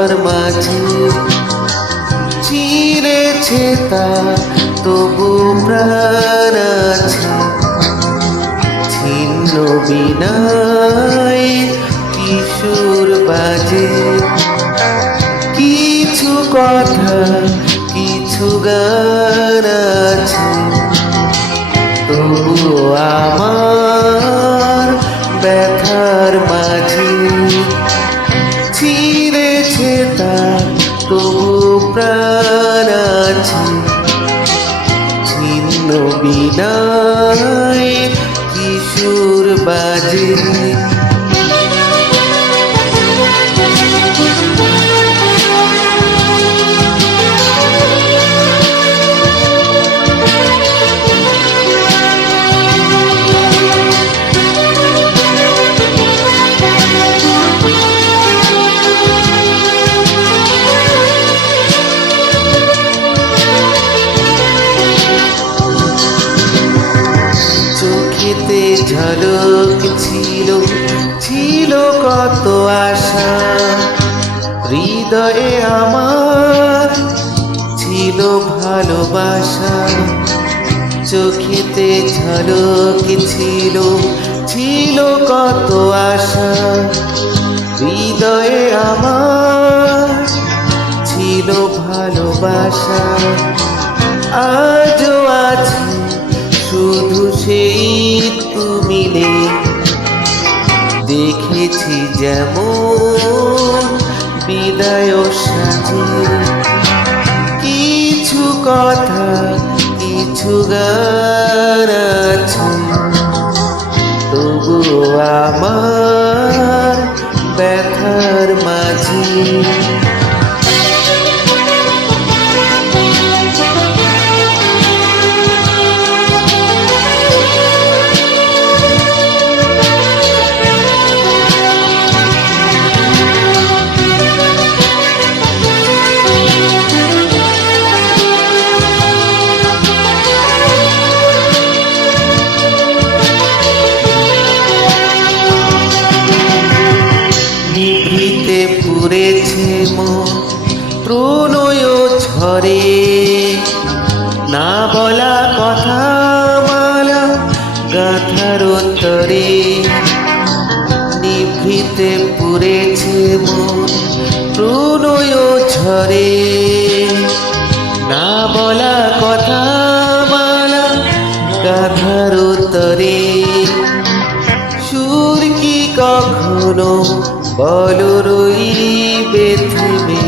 ব্যথার মাঝে চিরেছে তার তবু প্রাণ আছে। ছিন্ন বিনায় কিশোর বাজে কিছু কথা কিছু গান আছে। তবু আমার ব্যথার মাঝে ছিঁড়েছে তার তবু প্রাণ আছে। ছিন্ন বিনায় কিশোর বাজে চোখেতে ঝলক ছিল ছিল কত আশা। হৃদয়ে আমার ছিল ভালোবাসা। চোখেতে ঝলক ছিল ছিল কত আশা। হৃদয়ে আমার ছিল ভালোবাসা। আজও আছে শুধু সেই তুমি নেই। দেখেছি যেমন বিদায় সাজে কিছু কথা কিছু গান আছে। তবু আমার ব্যথার মাঝে নিভৃতে পুড়েছে মন প্রণয় ঝরে। না বলা কথা মালা গাথার তরে। নিভৃতে পুড়েছে মন প্রণয় ঝরে। না বলা কথা মালা গাথার তরে। সুর কি কখনো বলো রইবে থেমে।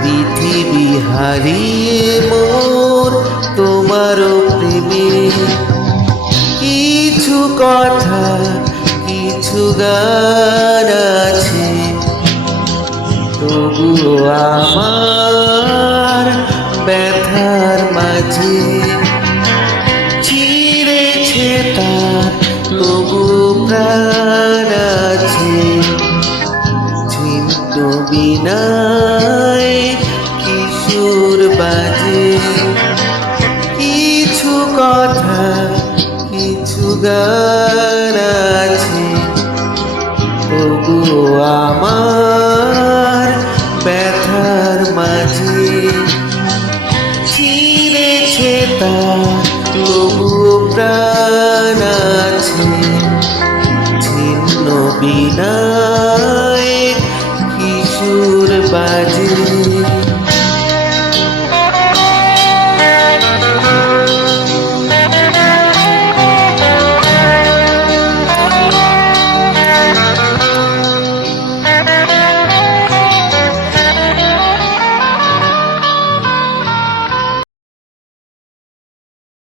পৃথিবী হারিয়ে মোর তোমার প্রেমে। কিছু কথা কিছু গান আছে। তবু আমার ব্যথার মাঝে চিরেছে তার তবু প্রাণ আছে। ছিন্ন বিনায় কিশোর বাজে কিছু কথা কিছু গান আছে। তবু আমার ব্যথার মাঝে চিরেছে তার তবু প্রাণ আছে। ছিন্ন বিনা